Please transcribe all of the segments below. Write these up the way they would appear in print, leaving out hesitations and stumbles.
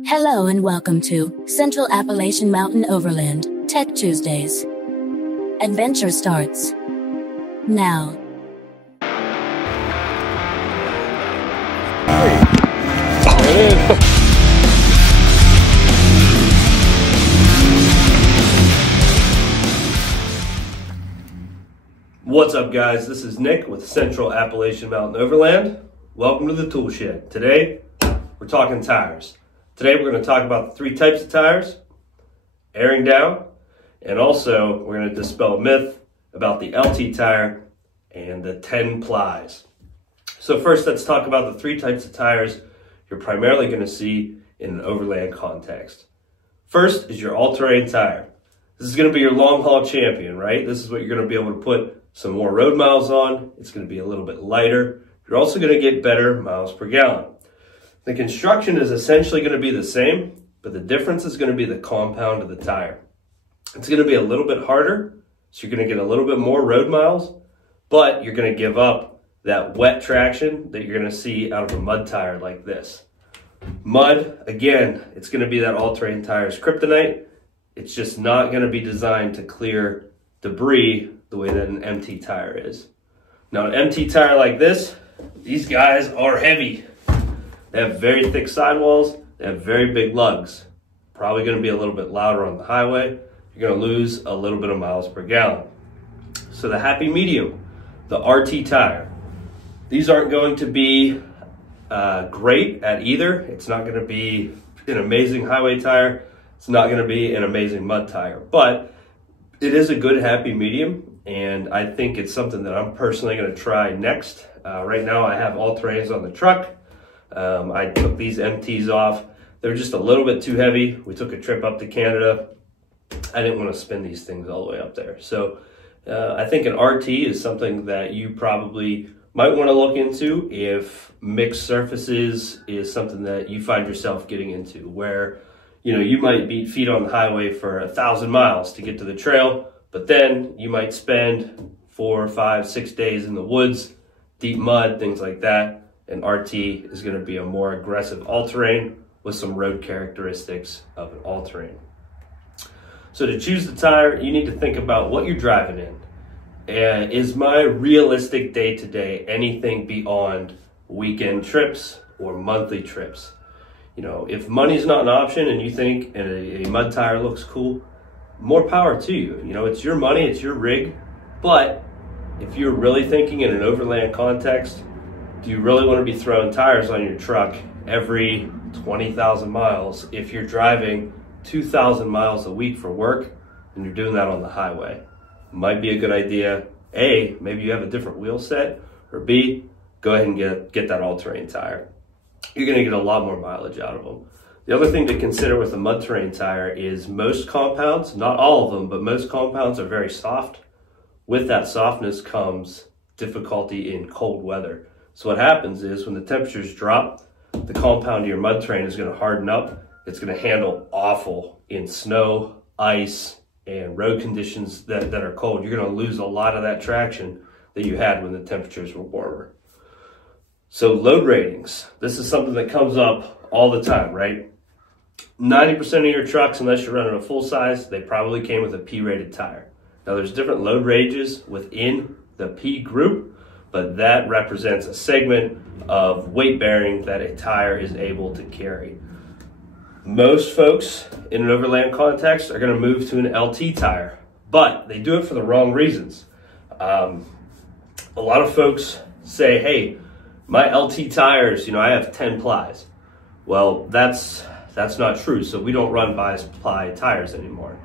Hello and welcome to Central Appalachian Mountain Overland Tech Tuesdays. Adventure starts now. What's up, guys? This is Nick with Central Appalachian Mountain Overland. Welcome to the tool shed. Today, we're talking tires. Today, we're going to talk about the three types of tires, airing down, and also we're going to dispel a myth about the LT tire and the 10 plies. So first, let's talk about the three types of tires you're primarily going to see in an overland context. First is your all-terrain tire. This is going to be your long-haul champion, right? This is what you're going to be able to put some more road miles on. It's going to be a little bit lighter. You're also going to get better miles per gallon. The construction is essentially going to be the same, but the difference is going to be the compound of the tire. It's going to be a little bit harder, so you're going to get a little bit more road miles, but you're going to give up that wet traction that you're going to see out of a mud tire like this. Mud, again, it's going to be that all-terrain tire's kryptonite. It's just not going to be designed to clear debris the way that an MT tire is. Now, an MT tire like this, these guys are heavy. They have very thick sidewalls. They have very big lugs. Probably going to be a little bit louder on the highway. You're going to lose a little bit of miles per gallon. So the happy medium, the RT tire. These aren't going to be great at either. It's not going to be an amazing highway tire. It's not going to be an amazing mud tire, but it is a good happy medium, and I think it's something that I'm personally going to try next. Right now I have all terrains on the truck. I took these MTs off. They're just a little bit too heavy. We took a trip up to Canada. I didn't want to spin these things all the way up there. So I think an RT is something that you probably might want to look into if mixed surfaces is something that you find yourself getting into, where you might beat feet on the highway for 1,000 miles to get to the trail, but then you might spend 4, 5, 6 days in the woods, deep mud, things like that. An RT is going to be a more aggressive all-terrain with some road characteristics of an all-terrain. So to choose the tire, you need to think about what you're driving in. Is my realistic day-to-day anything beyond weekend trips or monthly trips? If money's not an option and you think a mud tire looks cool, more power to you. It's your money, it's your rig. But if you're really thinking in an overland context, do you really want to be throwing tires on your truck every 20,000 miles if you're driving 2,000 miles a week for work and you're doing that on the highway? Might be a good idea. A, maybe you have a different wheel set, or B, go ahead and get that all-terrain tire. You're going to get a lot more mileage out of them. The other thing to consider with a mud terrain tire is most compounds, not all of them, but most compounds are very soft. With that softness comes difficulty in cold weather. So what happens is when the temperatures drop, the compound of your mud terrain is going to harden up. It's going to handle awful in snow, ice, and road conditions that are cold. You're going to lose a lot of that traction that you had when the temperatures were warmer. So load ratings. This is something that comes up all the time, right? 90% of your trucks, unless you're running a full size, they probably came with a P-rated tire. Now there's different load ranges within the P group, but that represents a segment of weight bearing that a tire is able to carry. Most folks in an overland context are going to move to an LT tire, but they do it for the wrong reasons. A lot of folks say, hey, my LT tires, I have 10 plies. Well, that's not true. So we don't run bias ply tires anymore.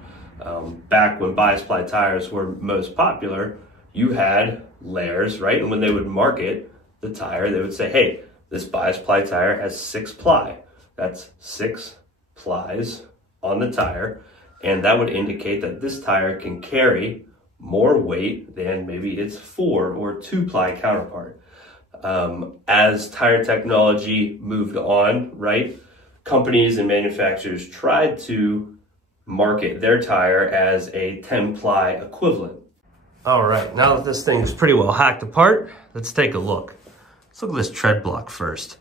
Back when bias ply tires were most popular, you had layers, right? And when they would market the tire, they would say, hey, this bias ply tire has 6 ply. That's 6 plies on the tire. And that would indicate that this tire can carry more weight than maybe its 4 or 2 ply counterpart. As tire technology moved on, right, companies and manufacturers tried to market their tire as a 10 ply equivalent. All right, now that this thing's pretty well hacked apart, let's take a look. Let's look at this tread block first.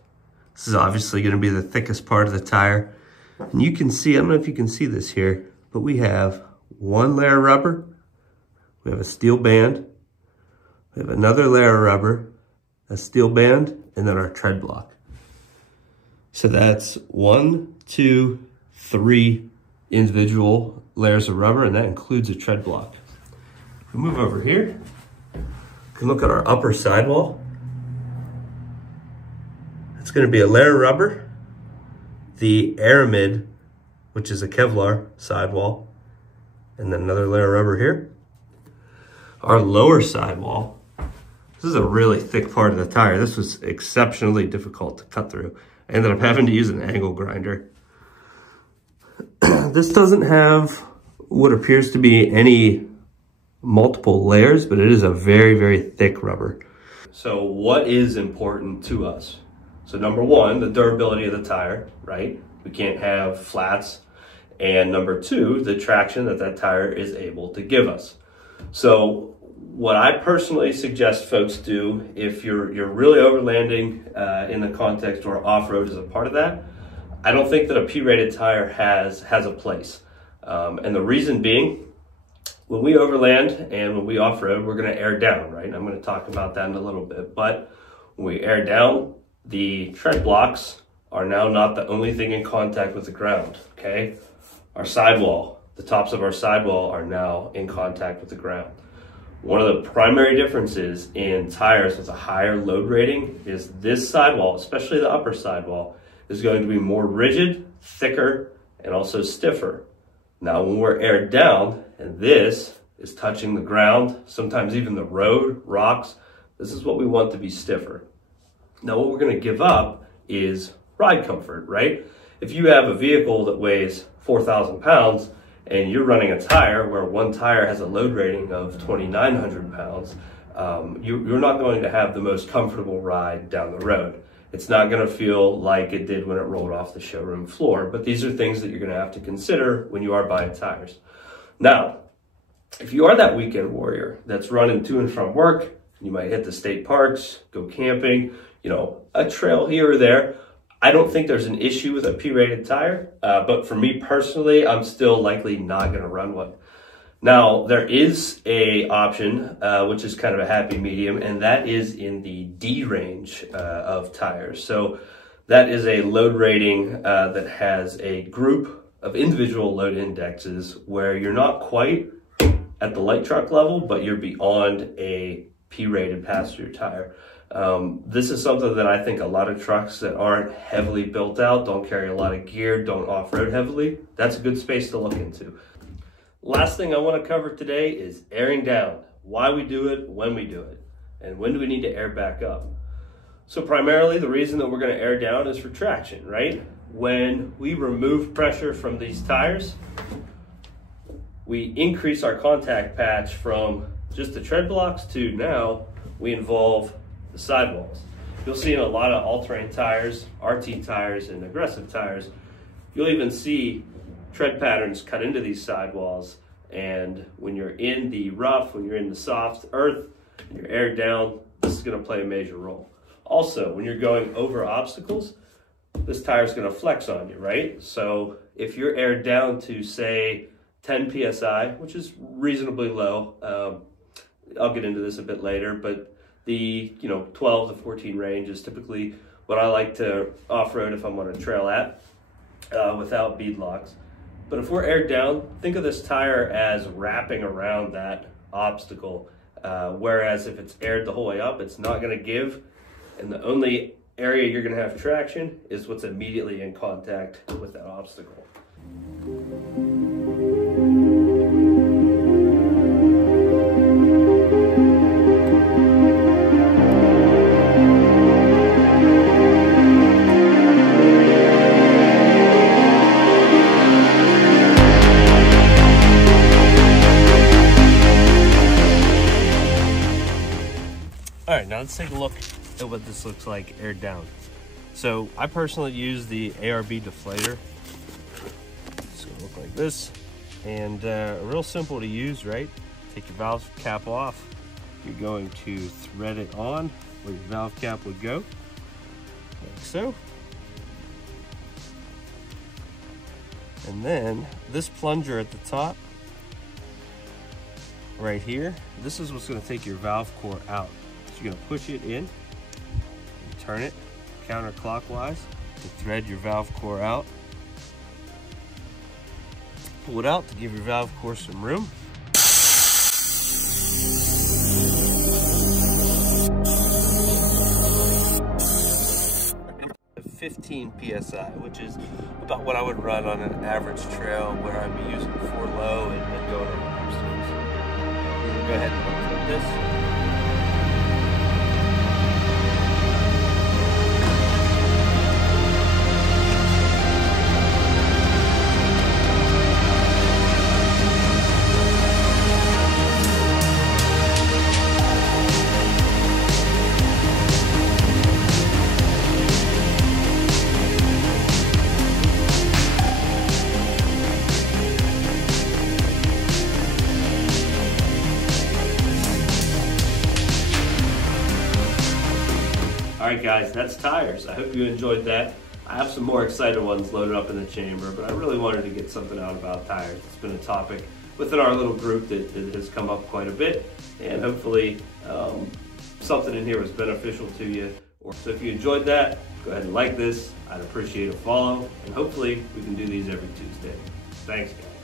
This is obviously going to be the thickest part of the tire. And you can see, I don't know if you can see this here, but we have one layer of rubber, we have a steel band, we have another layer of rubber, a steel band, and then our tread block. So that's 1, 2, 3 individual layers of rubber, and that includes a tread block. If we move over here, you can look at our upper sidewall. It's going to be a layer of rubber, the aramid, which is a Kevlar sidewall, and then another layer of rubber here. Our lower sidewall, this is a really thick part of the tire. This was exceptionally difficult to cut through. I ended up having to use an angle grinder. This doesn't have what appears to be any multiple layers, but it is a very, very thick rubber. So what is important to us? So number one, the durability of the tire, right? We can't have flats. And number two, the traction that that tire is able to give us. So what I personally suggest folks do, if you're really overlanding in the context or off-road is a part of that, I don't think that a P-rated tire has a place. And the reason being, when we overland and when we off-road, we're gonna air down, right? I'm gonna talk about that in a little bit. But when we air down, the tread blocks are now not the only thing in contact with the ground, okay? Our sidewall, the tops of our sidewall are now in contact with the ground. One of the primary differences in tires with a higher load rating is this sidewall, especially the upper sidewall, is going to be more rigid, thicker, and also stiffer. Now when we're aired down and this is touching the ground, sometimes even the road, rocks, this is what we want to be stiffer. Now what we're going to give up is ride comfort, right? If you have a vehicle that weighs 4,000 pounds, and you're running a tire where one tire has a load rating of 2,900 pounds, you're not going to have the most comfortable ride down the road. It's not going to feel like it did when it rolled off the showroom floor, but these are things that you're going to have to consider when you are buying tires. Now, if you are that weekend warrior that's running to and from work, you might hit the state parks, go camping, you know, a trail here or there, I don't think there's an issue with a P-rated tire, but for me personally, I'm still likely not going to run one. Now, there is a option, which is kind of a happy medium, and that is in the D range of tires. So that is a load rating that has a group of individual load indexes where you're not quite at the light truck level, but you're beyond a P-rated passenger tire. This is something that I think a lot of trucks that aren't heavily built out, don't carry a lot of gear, don't off-road heavily, that's a good space to look into. Last thing I want to cover today is airing down. Why we do it, when we do it, and when do we need to air back up. So primarily the reason that we're going to air down is for traction, right? When we remove pressure from these tires, we increase our contact patch from just the tread blocks to now we involve the sidewalls. You'll see in a lot of all-terrain tires, RT tires, and aggressive tires, you'll even see tread patterns cut into these sidewalls. And when you're in the rough, when you're in the soft earth, and you're aired down, this is going to play a major role. Also, when you're going over obstacles, this tire is going to flex on you, right? So if you're aired down to, say, 10 PSI, which is reasonably low, I'll get into this a bit later, but the 12 to 14 range is typically what I like to off-road if I'm on a trail at, without bead locks. But if we're aired down, think of this tire as wrapping around that obstacle, whereas if it's aired the whole way up, it's not going to give, and the only area you're going to have traction is what's immediately in contact with that obstacle. Now let's take a look at what this looks like aired down. So I personally use the ARB Deflator. It's gonna look like this, and real simple to use, right? Take your valve cap off. You're going to thread it on where your valve cap would go, like so. And then this plunger at the top, right here, this is what's going to take your valve core out. So you're going to push it in, and turn it counterclockwise to thread your valve core out. Pull it out to give your valve core some room. 15 psi, which is about what I would run on an average trail where I'd be using 4 low and going over obstacles. We're going to go ahead and unput this. Alright guys, that's tires. I hope you enjoyed that. I have some more exciting ones loaded up in the chamber, but I really wanted to get something out about tires. It's been a topic within our little group that has come up quite a bit, and hopefully something in here was beneficial to you. So if you enjoyed that, go ahead and like this. I'd appreciate a follow, and hopefully we can do these every Tuesday. Thanks guys.